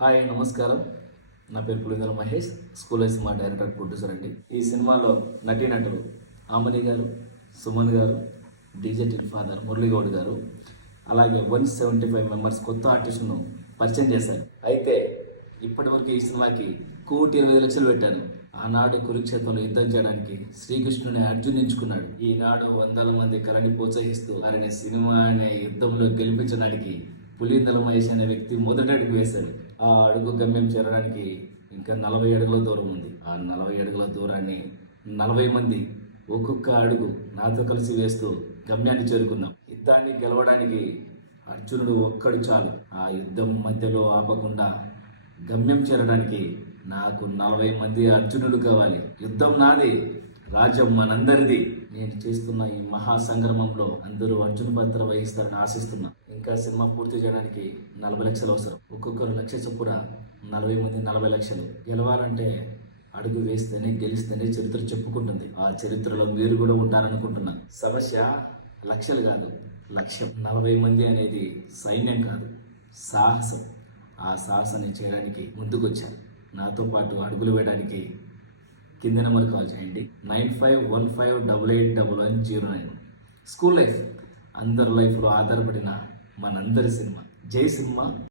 Hi నమస్కారం. నా పేరు Pulindala Mahesh, school cinema director, producer అండి. ఈ సినిమాలో నటీనటులు ఆమని గారు, సుమన్ గారు, డీజే ఫాదర్ మురళీగౌడ్ గారు, అలాగే 175 మెంబర్స్ కొత్త ఆర్టిస్టును పరిచయం చేశారు. అయితే ఇప్పటివరకు ఈ సినిమాకి 1,20,00,000 పెట్టాను. ఆనాడు కురుక్షేత్రంలో యుద్ధం చేయడానికి శ్రీకృష్ణుని అర్జున్ ఎంచుకున్నాడు. ఈనాడు వందల మంది కళని ప్రోత్సహిస్తూ వారిని సినిమా అనే యుద్ధంలో గెలిపించడానికి పులిందల మహేష్ అనే వ్యక్తి మొదటి అడుగు వేశాడు. ఆ అడుగు గమ్యం చేరడానికి ఇంకా 40 అడుగుల దూరం ఉంది. ఆ 40 అడుగుల దూరాన్ని 40 మంది ఒక్కొక్క అడుగు నాతో కలిసి వేస్తూ గమ్యాన్ని చేరుకుందాం. యుద్ధాన్ని గెలవడానికి అర్జునుడు ఒక్కడు చాలు. ఆ యుద్ధం మధ్యలో ఆపకుండా గమ్యం చేరడానికి నాకు 40 మంది అర్జునుడు కావాలి. యుద్ధం నాది, రాజ్యం మనందరిది. నేను చేస్తున్న ఈ మహాసంగ్రమంలో అందరూ అర్జున్ పాత్ర వహిస్తారని ఆశిస్తున్నా. ఇంకా సినిమా పూర్తి చేయడానికి 40 లక్షలు అవసరం. ఒక్కొక్కరు 1,00,000 చొప్పున 40 మంది 40 లక్షలు. గెలవాలంటే అడుగు వేస్తేనే గెలిస్తేనే చరిత్ర చెప్పుకుంటుంది. ఆ చరిత్రలో మీరు కూడా ఉంటారనుకుంటున్నా. సమస్య లక్షలు కాదు, లక్ష్యం. 40 మంది అనేది సైన్యం కాదు, సాహసం. ఆ సాహసాన్ని చేయడానికి ముందుకొచ్చాను. నాతో పాటు అడుగులు వేయడానికి కింద నెంబర్ కాల్ చేయండి, 9515881109. స్కూల్ లైఫ్ అందరి లైఫ్లో ఆధారపడిన మనందరి సినిమా. జై సినిమా.